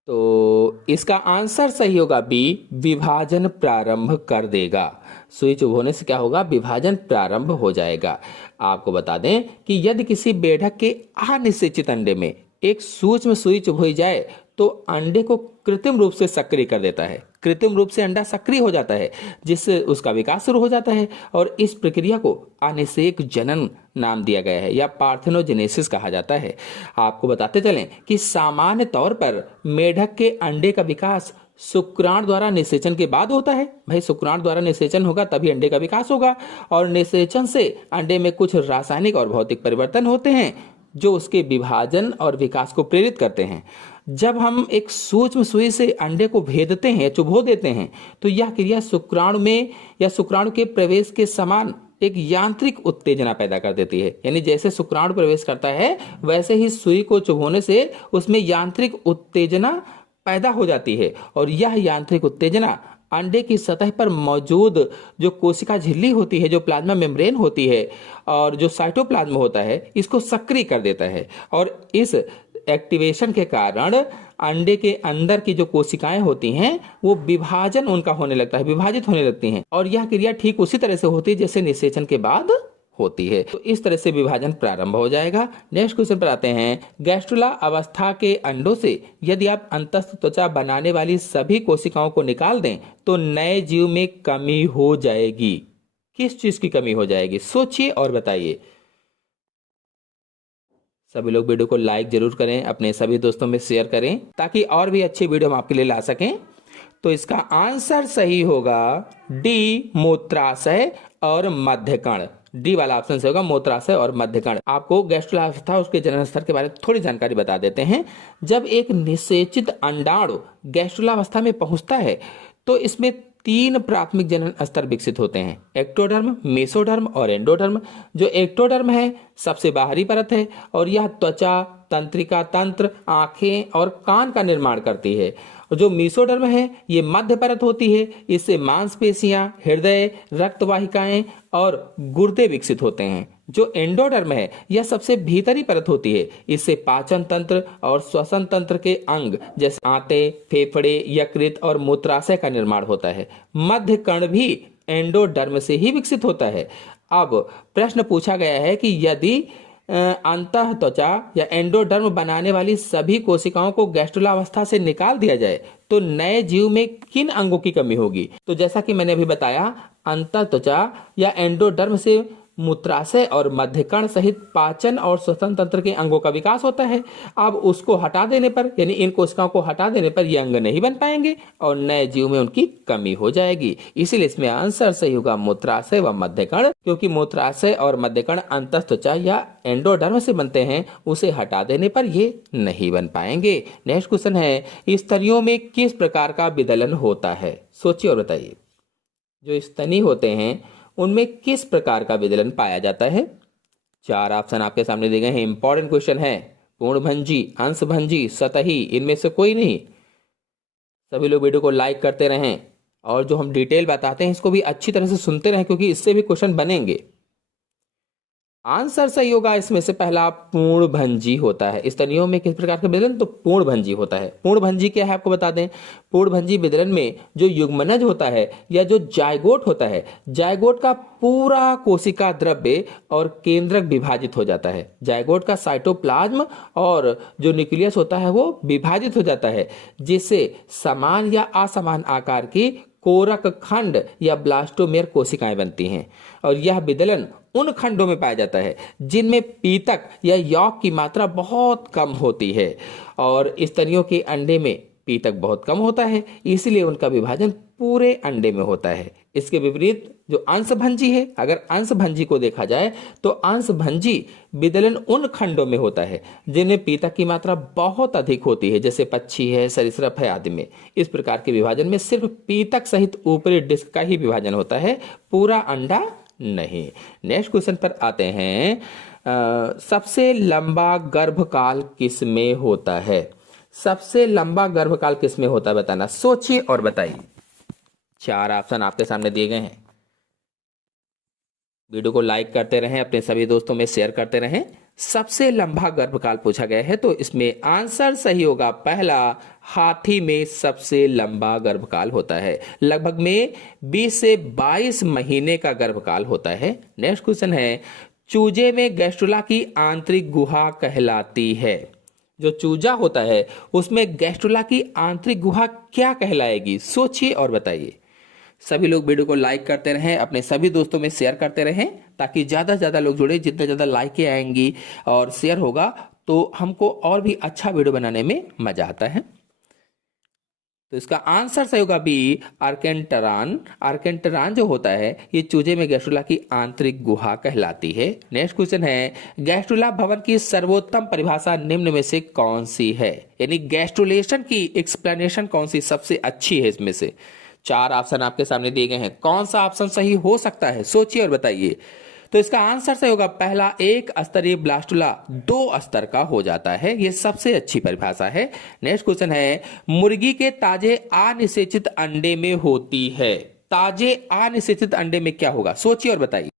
तो इसका आंसर सही होगा बी, विभाजन प्रारंभ कर देगा। सुई चुभ होने से क्या होगा? विभाजन प्रारंभ हो जाएगा। आपको बता दें कि यदि किसी मेढक के अनिषेचित अंडे में एक सूक्ष्म सुई चुभोई जाए तो अंडे को कृत्रिम रूप से सक्रिय कर देता है। कृत्रिम रूप से अंडा सक्रिय हो जाता है जिससे उसका विकास शुरू हो जाता है, और इस प्रक्रिया को अनिषेक जनन नाम दिया गया है या पार्थेनोजेनेसिस कहा जाता है। आपको बताते चलें कि सामान्य तौर पर मेढक के अंडे का विकास शुक्राणु द्वारा निषेचन के बाद होता है। भाई शुक्राणु द्वारा निषेचन होगा तभी अंडे का विकास होगा, और निषेचन से अंडे में कुछ रासायनिक और भौतिक परिवर्तन होते हैं जो उसके विभाजन और विकास को प्रेरित करते हैं। जब हम एक सूक्ष्म सुई से अंडे को भेदते हैं, चुभो देते हैं, तो यह क्रिया शुक्राणु में या शुक्राणु के प्रवेश के समान एक यांत्रिक उत्तेजना पैदा कर देती है। यानी जैसे शुक्राणु प्रवेश करता है वैसे ही सुई को चुभोने से उसमें यांत्रिक उत्तेजना पैदा हो जाती है, और यह यांत्रिक उत्तेजना अंडे की सतह पर मौजूद जो कोशिका झिल्ली होती है, जो प्लाज्मा मेम्ब्रेन होती है और जो साइटोप्लाज्म होता है, इसको सक्रिय कर देता है। और इस एक्टिवेशन के कारण अंडे के अंदर की जो कोशिकाएं होती हैं वो विभाजन उनका होने लगता है, विभाजित होने लगती हैं, और यह क्रिया ठीक उसी तरह से होती है जैसे निषेचन के बाद होती है। तो इस तरह से विभाजन प्रारंभ हो जाएगा। नेक्स्ट क्वेश्चन पर आते हैं। गैस्ट्रुला अवस्था के अंडों से यदि आप अंतस्थ त्वचा बनाने वाली सभी कोशिकाओं को निकाल दें तो नए जीव में कमी हो जाएगी। किस चीज की कमी हो जाएगी? सोचिए और बताइए। सभी लोग वीडियो को लाइक जरूर करें, अपने सभी दोस्तों में शेयर करें ताकि और भी अच्छी वीडियो हम आपके लिए ला सकें। तो इसका आंसर सही होगा डी, मूत्राशय और मध्यकण। डी वाला ऑप्शन सही होगा, मूत्राशय और मध्यकण। आपको गैस्ट्रुलावस्था उसके जनन स्तर के बारे में थोड़ी जानकारी बता देते हैं। जब एक निषेचित अंडाणु गैस्ट्रुलावस्था में पहुंचता है तो इसमें 3 प्राथमिक जनन स्तर विकसित होते हैं, एक्टोडर्म, मेसोडर्म और एंडोडर्म। जो एक्टोडर्म है सबसे बाहरी परत है और यह त्वचा, तंत्रिका तंत्र, आंखें और कान का निर्माण करती है। और जो मेसोडर्म है ये मध्य परत होती है, इससे मांसपेशियां, हृदय, रक्त वाहिकाएं और गुर्दे विकसित होते हैं। जो एंडोडर्म है यह सबसे भीतरी परत होती है, इससे पाचन तंत्र और श्वसन तंत्र के अंग जैसे आंतें, फेफड़े, यकृत और मूत्राशय का निर्माण होता है। मध्य कण भी एंडोडर्म से ही विकसित होता है। अब प्रश्न पूछा गया है कि यदि अंतः त्वचा या एंडोडर्म बनाने वाली सभी कोशिकाओं को गैस्ट्रुलावस्था से निकाल दिया जाए तो नए जीव में किन अंगों की कमी होगी? तो जैसा कि मैंने अभी बताया, अंतः त्वचा या एंडोडर्म से मूत्राशय और मध्यकर्ण सहित पाचन और श्वसन तंत्र के अंगों का विकास होता है। अब उसको हटा देने पर, यानी इन कोशिकाओं को हटा देने पर ये अंग नहीं बन पाएंगे और नए जीव में उनकी कमी हो जाएगी। इसीलिए इसमें आंसर सही होगा मूत्राशय व मध्यकर्ण, क्योंकि मूत्राशय और मध्यकर्ण अंतःत्वचा या एंडोडर्म से बनते हैं, उसे हटा देने पर ये नहीं बन पाएंगे। नेक्स्ट क्वेश्चन है, स्तनियों में किस प्रकार का विदलन होता है? सोचिए और बताइए। जो स्तनी होते हैं उनमें किस प्रकार का विदलन पाया जाता है? 4 ऑप्शन आपके सामने दिए गए हैं। इंपॉर्टेंट क्वेश्चन है। पूर्णभंजी, अंशभंजी, सतही, इनमें से कोई नहीं। सभी लोग वीडियो को लाइक करते रहें और जो हम डिटेल बताते हैं इसको भी अच्छी तरह से सुनते रहें, क्योंकि इससे भी क्वेश्चन बनेंगे। आंसर सही होगा इसमें से पहला, पूर्णभंजी होता है। स्तनियों में किस प्रकार का विदलन? तो पूर्णभंजी होता है। पूर्णभंजी क्या है आपको बता दें। पूर्णभंजी विदलन में जो युग्मनज होता है या जो जायगोट होता है, जायगोट का पूरा कोशिका द्रव्य और केंद्रक विभाजित हो जाता है। जायगोट का साइटोप्लाज्म और जो न्यूक्लियस होता है वो विभाजित हो जाता है, जिससे समान या असमान आकार की कोरक खंड या ब्लास्टोमेर कोशिकाएं बनती हैं। और यह विदलन उन खंडों में पाया जाता है जिनमें पीतक या यौक की मात्रा बहुत कम होती है, और स्तनियों के अंडे में पीतक बहुत कम होता है, इसलिए उनका विभाजन पूरे अंडे में होता है। इसके विपरीत जो अंशभंजी है, अगर अंशभंजी को देखा जाए तो अंशभंजी विदलन उन खंडों में होता है जिनमें पीतक की मात्रा बहुत अधिक होती है, जैसे पक्षी है, सरीसृप है आदि में। इस प्रकार के विभाजन में सिर्फ पीतक सहित ऊपरी डिस्क का ही विभाजन होता है, पूरा अंडा नहीं। नेक्स्ट क्वेश्चन पर आते हैं। सबसे लंबा गर्भकाल किसमें होता है? सबसे लंबा गर्भकाल किसमें होता है बताना। सोचिए और बताइए। 4 ऑप्शन आपके सामने दिए गए हैं। वीडियो को लाइक करते रहें, अपने सभी दोस्तों में शेयर करते रहें। सबसे लंबा गर्भकाल पूछा गया है, तो इसमें आंसर सही होगा पहला, हाथी में सबसे लंबा गर्भकाल होता है। लगभग में 20 से 22 महीने का गर्भकाल होता है। नेक्स्ट क्वेश्चन है, चूजे में गैस्ट्रुला की आंतरिक गुहा कहलाती है। जो चूजा होता है उसमें गैस्ट्रुला की आंतरिक गुहा क्या कहलाएगी? सोचिए और बताइए। सभी लोग वीडियो को लाइक करते रहें, अपने सभी दोस्तों में शेयर करते रहें, ताकि ज़्यादा से ज़्यादा लोग जुड़े। जितने ज़्यादा लाइकें आएंगी और शेयर होगा तो हमको और भी अच्छा वीडियो बनाने में मज़ा आता है। तो इसका आंसर सही होगा बी, आर्केंटरान। आर्केंटरान जो होता है ये चूजे में गैस्ट्रुला की आंतरिक गुहा कहलाती है। नेक्स्ट क्वेश्चन है, गैस्ट्रुला भवन की सर्वोत्तम परिभाषा निम्न में से कौन सी है? यानी गैस्ट्रुलेशन की एक्सप्लेनेशन कौन सी सबसे अच्छी है इसमें से? 4 ऑप्शन आपके सामने दिए गए हैं। कौन सा ऑप्शन सही हो सकता है? सोचिए और बताइए। तो इसका आंसर सही होगा पहला, 1 स्तरीय ब्लास्टुला 2 स्तर का हो जाता है। यह सबसे अच्छी परिभाषा है। नेक्स्ट क्वेश्चन है, मुर्गी के ताजे अनिषेचित अंडे में होती है। ताजे अनिषेचित अंडे में क्या होगा? सोचिए और बताइए।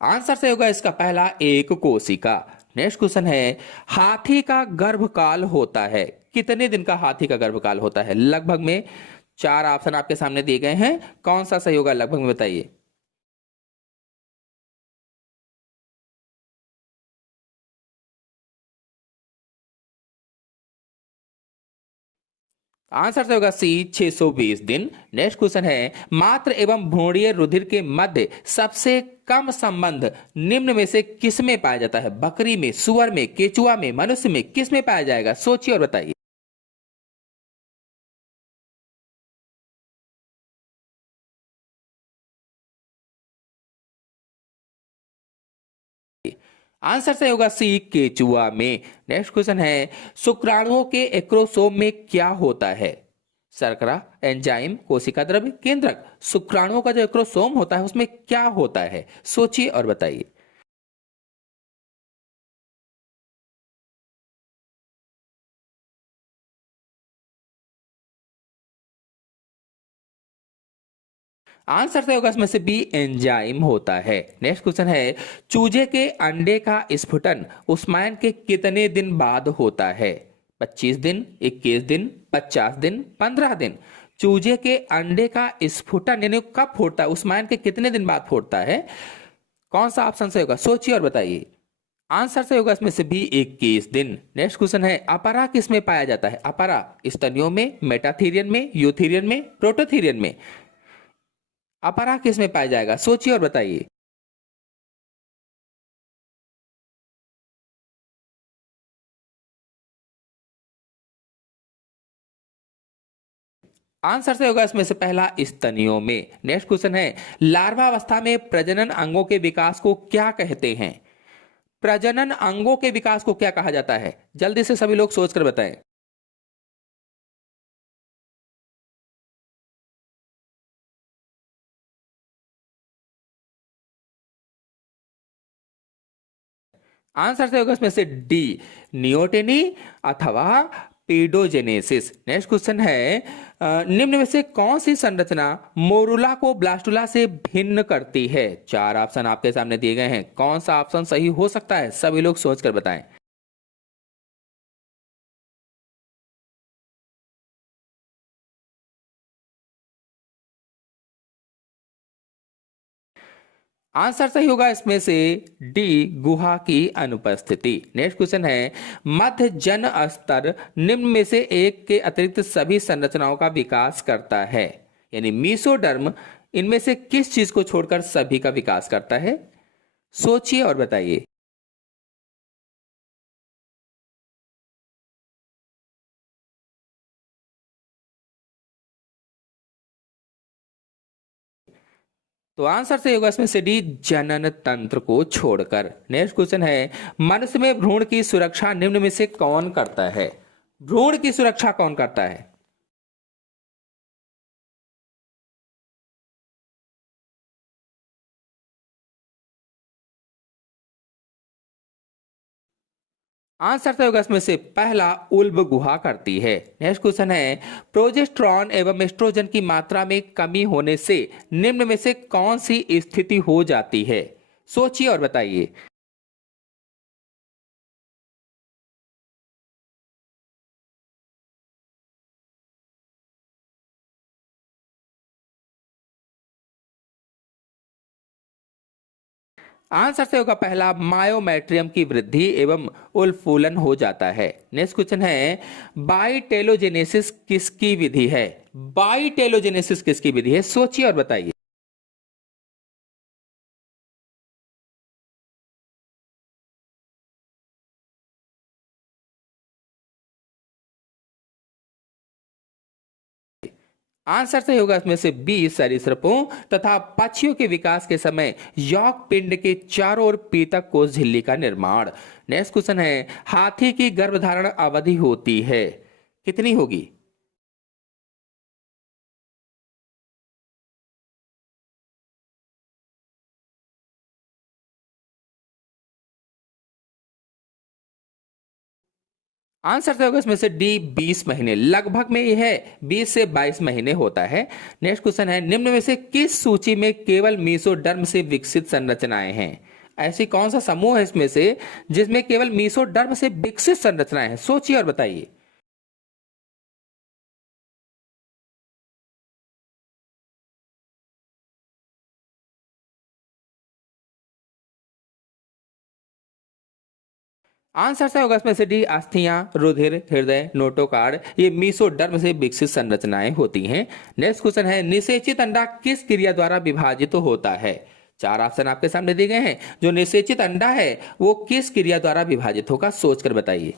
आंसर सही होगा इसका पहला, 1 कोशिका। नेक्स्ट क्वेश्चन है, हाथी का गर्भकाल होता है कितने दिन का? हाथी का गर्भकाल होता है लगभग में 4 ऑप्शन आपके सामने दिए गए हैं। कौन सा सही होगा लगभग में बताइए। आंसर से होगा सी, 620 दिन। नेक्स्ट क्वेश्चन है, मात्र एवं भ्रूणीय रुधिर के मध्य सबसे कम संबंध निम्न में से किस में पाया जाता है? बकरी में, सुअर में, केचुआ में, मनुष्य में, किस में पाया जाएगा? सोचिए और बताइए। आंसर सही होगा सी, केचुआ में। नेक्स्ट क्वेश्चन है, शुक्राणुओं के एक्रोसोम में क्या होता है? शर्करा, एंजाइम, कोशिका द्रव्य, केंद्रक। शुक्राणुओं का जो एक्रोसोम होता है उसमें क्या होता है? सोचिए और बताइए। आंसर सही होगा इसमें से बी, एंजाइम होता है। नेक्स्ट क्वेश्चन है, चूजे के अंडे का स्फुटन उस्मायन के कितने दिन बाद होता है? 25 दिन, 21 दिन, 50 दिन, 15 दिन। चूजे के अंडे का स्फुटन यानी कब फूटता है? उस्मायन के कितने दिन बाद फूटता है? कौन सा ऑप्शन सही होगा? सोचिए और बताइए। आंसर सही होगा इसमें से भी 21 दिन। नेक्स्ट क्वेश्चन है, अपरा किस में पाया जाता है? अपरा स्तनियों में, मेटाथीरियन में, यूथीरियन में, प्रोटोथीरियन में। अपरा किस में पाया जाएगा? सोचिए और बताइए। आंसर से होगा इसमें से पहला, स्तनियों में। नेक्स्ट क्वेश्चन है, लार्वा अवस्था में प्रजनन अंगों के विकास को क्या कहते हैं? प्रजनन अंगों के विकास को क्या कहा जाता है? जल्दी से सभी लोग सोचकर बताएं। आंसर से होगा इसमें से डी, नियोटेनी अथवा पीडोजेनेसिस। नेक्स्ट क्वेश्चन है, निम्न में से कौन सी संरचना मोरुला को ब्लास्टुला से भिन्न करती है? चार ऑप्शन आपके सामने दिए गए हैं, कौन सा ऑप्शन सही हो सकता है? सभी लोग सोचकर बताएं। आंसर सही होगा इसमें से डी, गुहा की अनुपस्थिति। नेक्स्ट क्वेश्चन है, मध्य जन स्तर निम्न में से एक के अतिरिक्त सभी संरचनाओं का विकास करता है, यानी मीसोडर्म इनमें से किस चीज को छोड़कर सभी का विकास करता है? सोचिए और बताइए। तो आंसर सही होगा इसमें से डी, जनन तंत्र को छोड़कर। नेक्स्ट क्वेश्चन है, मनुष्य में भ्रूण की सुरक्षा निम्न में से कौन करता है? भ्रूण की सुरक्षा कौन करता है? आंसर सही होगा इसमें से पहला, उल्ब गुहा करती है। नेक्स्ट क्वेश्चन है, प्रोजेस्टेरॉन एवं एस्ट्रोजन की मात्रा में कमी होने से निम्न में से कौन सी स्थिति हो जाती है? सोचिए और बताइए। आंसर से होगा पहला, मायोमेट्रियम की वृद्धि एवं उलफूलन हो जाता है। नेक्स्ट क्वेश्चन है, बाइटेलोजेनेसिस किसकी विधि है? बाइटेलोजेनेसिस किसकी विधि है? सोचिए और बताइए। आंसर सही होगा इसमें से बी, सरीसृपों तथा पक्षियों के विकास के समय यौक पिंड के चारों ओर पीतक कोष झिल्ली का निर्माण। नेक्स्ट क्वेश्चन है, हाथी की गर्भधारण अवधि होती है, कितनी होगी? आंसर सही होगा इसमें से डी, 20 महीने। लगभग में यह है 20 से 22 महीने होता है। नेक्स्ट क्वेश्चन है, निम्न में से किस सूची में केवल मीसोडर्म से विकसित संरचनाएं हैं? ऐसी कौन सा समूह है इसमें से जिसमें केवल मीसोडर्म से विकसित संरचनाएं हैं? सोचिए और बताइए। आंसर सही होगा इसमें से डी, अस्थियां, रुधिर, हृदय, नोटोकार्ड, ये मीसोडर्म से विकसित संरचनाएं होती हैं। नेक्स्ट क्वेश्चन है, निषेचित अंडा किस क्रिया द्वारा विभाजित होता है? चार ऑप्शन आपके सामने दिए गए हैं, जो निषेचित अंडा है वो किस क्रिया द्वारा विभाजित होगा? सोचकर बताइए।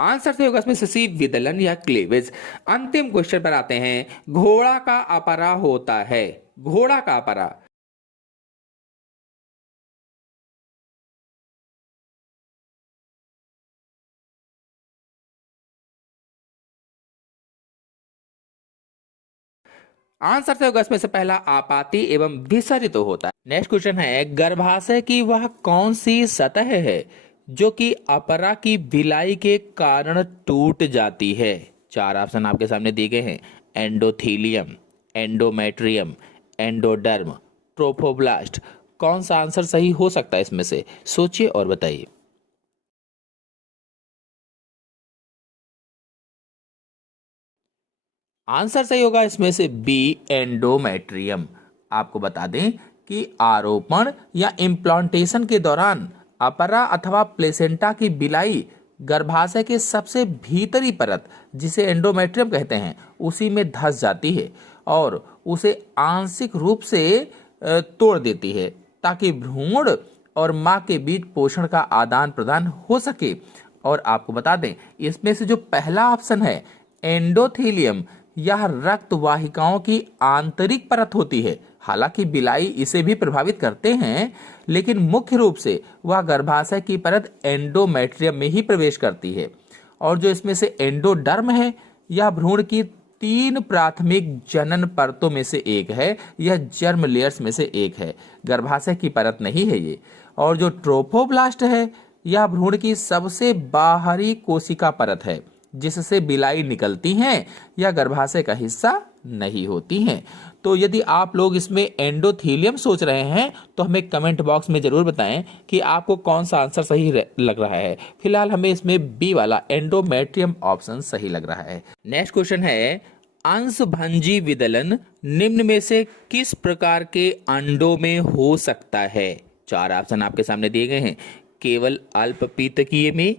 आंसर सही होगा इसमें से सी, विदलन या क्लेवेज। अंतिम क्वेश्चन पर आते हैं, घोड़ा का अपरा होता है। घोड़ा का अपरा। आंसर से होगा इसमें से पहला, आपाती एवं विसरित तो होता है। नेक्स्ट क्वेश्चन है, गर्भाशय की वह कौन सी सतह है जो कि अपरा की विलाई के कारण टूट जाती है? चार ऑप्शन आपके सामने दिए गए हैं, एंडोथीलियम, एंडोमेट्रियम, एंडोडर्म, ट्रोफोब्लास्ट। कौन सा आंसर सही हो सकता है इसमें से? सोचिए और बताइए। आंसर सही होगा इसमें से बी, एंडोमेट्रियम। आपको बता दें कि आरोपण या इम्प्लांटेशन के दौरान अपरा अथवा प्लेसेंटा की बिलाई गर्भाशय के सबसे भीतरी परत, जिसे एंडोमेट्रियम कहते हैं, उसी में धंस जाती है और उसे आंशिक रूप से तोड़ देती है ताकि भ्रूण और मां के बीच पोषण का आदान प्रदान हो सके। और आपको बता दें इसमें से जो पहला ऑप्शन है एंडोथेलियम, यह रक्त वाहिकाओं की आंतरिक परत होती है। हालांकि बिलाई इसे भी प्रभावित करते हैं, लेकिन मुख्य रूप से वह गर्भाशय की परत एंडोमेट्रियम में ही प्रवेश करती है। और जो इसमें से एंडोडर्म है, यह भ्रूण की 3 प्राथमिक जनन परतों में से एक है। यह जर्म लेयर्स में से एक है, गर्भाशय की परत नहीं है ये। और जो ट्रोफोब्लास्ट है, यह भ्रूण की सबसे बाहरी कोशिका परत है जिससे बिलाई निकलती हैं, यह गर्भाशय का हिस्सा नहीं होती हैं। तो यदि आप लोग इसमें एंडोथेलियम सोच रहे हैं तो हमें कमेंट बॉक्स में जरूर बताएं कि आपको कौन सा आंसर सही लग रहा है। फिलहाल हमें इसमें बी वाला एंडोमेट्रियम ऑप्शन सही लग रहा है। नेक्स्ट क्वेश्चन है, अंशभंजी विदलन निम्न में से किस प्रकार के अंडों में हो सकता है? 4 ऑप्शन आपके सामने दिए गए हैं। केवल अल्पपीतकीय में,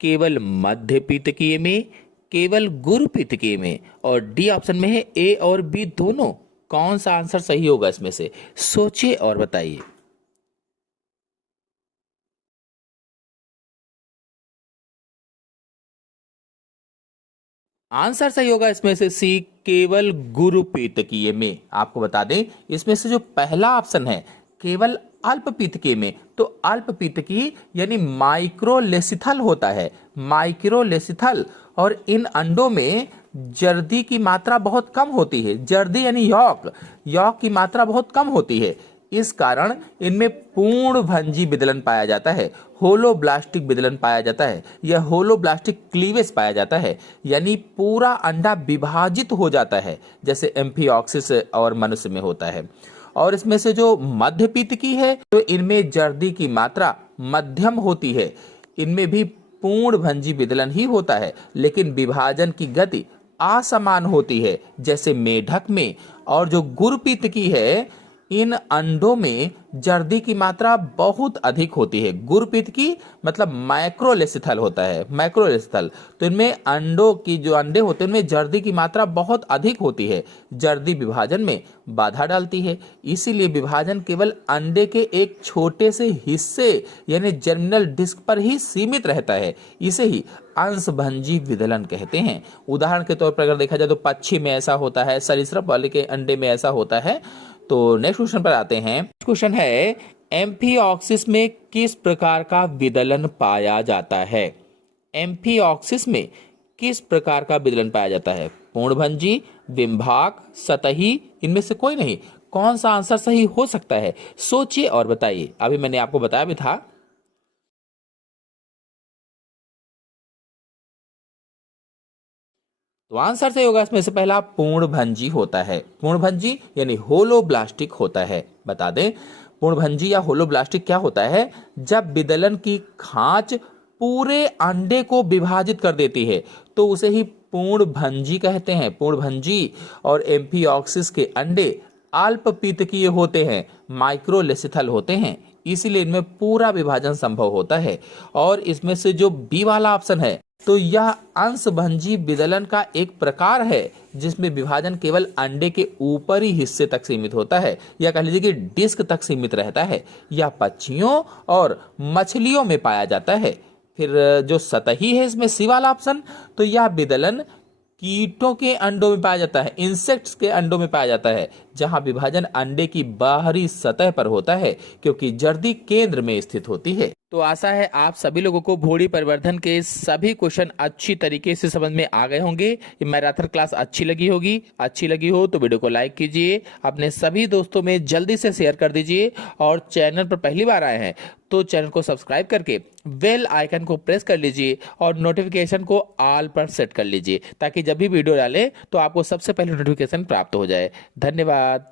केवल मध्य पीतकीय में, केवल गुरु पीतकीय में, और डी ऑप्शन में है ए और बी दोनों। कौन सा आंसर सही होगा इसमें से? सोचिए और बताइए। आंसर सही होगा इसमें से सी, केवल गुरु पीतकीय में। आपको बता दें इसमें से जो पहला ऑप्शन है केवल अल्पपीतकीय में, तो अल्पपीतकीय यानी माइक्रोलेसिथल होता है, माइक्रोलेसिथल। और इन अंडों में जर्दी की मात्रा बहुत कम होती है। जर्दी यानी यॉक की मात्रा बहुत कम होती है। इस कारण इनमें पूर्णभंजी विदलन पाया जाता है, होलोब्लास्टिक विदलन पाया जाता है, यह होलोब्लास्टिक क्लीवेज पाया जाता है, यानी पूरा अंडा विभाजित हो जाता है जैसे एम्फिऑक्सिस और मनुष्य में होता है। और इसमें से जो मध्य पीतकी है, तो इनमें जर्दी की मात्रा मध्यम होती है। इनमें भी पूर्णभंजी विदलन ही होता है, लेकिन विभाजन की गति असमान होती है जैसे मेढक में। और जो गुरुपीतकी है, इन अंडों में जर्दी की मात्रा बहुत अधिक होती है। गुरुपीतकी मतलब माइक्रोलेसिथल होता है, माइक्रोलेसिथल। तो इनमें अंडों की जो अंडे होते हैं उनमें जर्दी की मात्रा बहुत अधिक होती है। जर्दी विभाजन में बाधा डालती है, इसीलिए विभाजन केवल अंडे के एक छोटे से हिस्से यानी जर्मिनल डिस्क पर ही सीमित रहता है। इसे ही अंशभंजी विदलन कहते हैं। उदाहरण के तौर पर अगर देखा जाए तो पक्षी में ऐसा होता है, सरीसृप वाले के अंडे में ऐसा होता है। तो नेक्स्ट क्वेश्चन पर आते हैं। क्वेश्चन है, एम्फिऑक्सिस में किस प्रकार का विदलन पाया जाता है? एम्फिऑक्सिस में किस प्रकार का विदलन पाया जाता है? पूर्णभंजी, विभाग, सतही, इनमें से कोई नहीं। कौन सा आंसर सही हो सकता है? सोचिए और बताइए। अभी मैंने आपको बताया भी था। तो आंसर सही होगा इसमें से पहला, पूर्णभंजी होता है। पूर्णभंजी यानी होलोब्लास्टिक होता है। बता दें पूर्णभंजी या होलोब्लास्टिक क्या होता है? जब विदलन की खांच पूरे अंडे को विभाजित कर देती है तो उसे ही पूर्णभंजी कहते हैं, पूर्णभंजी। और एम्फिऑक्सिस के अंडे अल्पपीतकीय होते हैं, माइक्रोलेसिथल होते हैं, इसीलिए इनमें पूरा विभाजन संभव होता है। और इसमें से जो बी वाला ऑप्शन है, तो यह अंशभंजी विदलन का एक प्रकार है जिसमें विभाजन केवल अंडे के ऊपरी हिस्से तक सीमित होता है, या कह लीजिए कि डिस्क तक सीमित रहता है। यह पक्षियों और मछलियों में पाया जाता है। फिर जो सतही है इसमें सी वाला ऑप्शन, तो यह विदलन कीटों के अंडों में पाया जाता है, इंसेक्ट्स के अंडों में पाया जाता है, जहां विभाजन अंडे की बाहरी सतह पर होता है क्योंकि जर्दी केंद्र में स्थित होती है। तो आशा है आप सभी लोगों को भ्रूण परिवर्धन के सभी क्वेश्चन अच्छी तरीके से समझ में आ गए होंगे। ये मैराथन क्लास अच्छी लगी होगी। अच्छी लगी हो तो वीडियो को लाइक कीजिए, अपने सभी दोस्तों में जल्दी से शेयर कर दीजिए, और चैनल पर पहली बार आए हैं तो चैनल को सब्सक्राइब करके बेल आइकन को प्रेस कर लीजिए और नोटिफिकेशन को ऑल पर सेट कर लीजिए, ताकि जब भी वीडियो डालें तो आपको सबसे पहले नोटिफिकेशन प्राप्त हो जाए। धन्यवाद।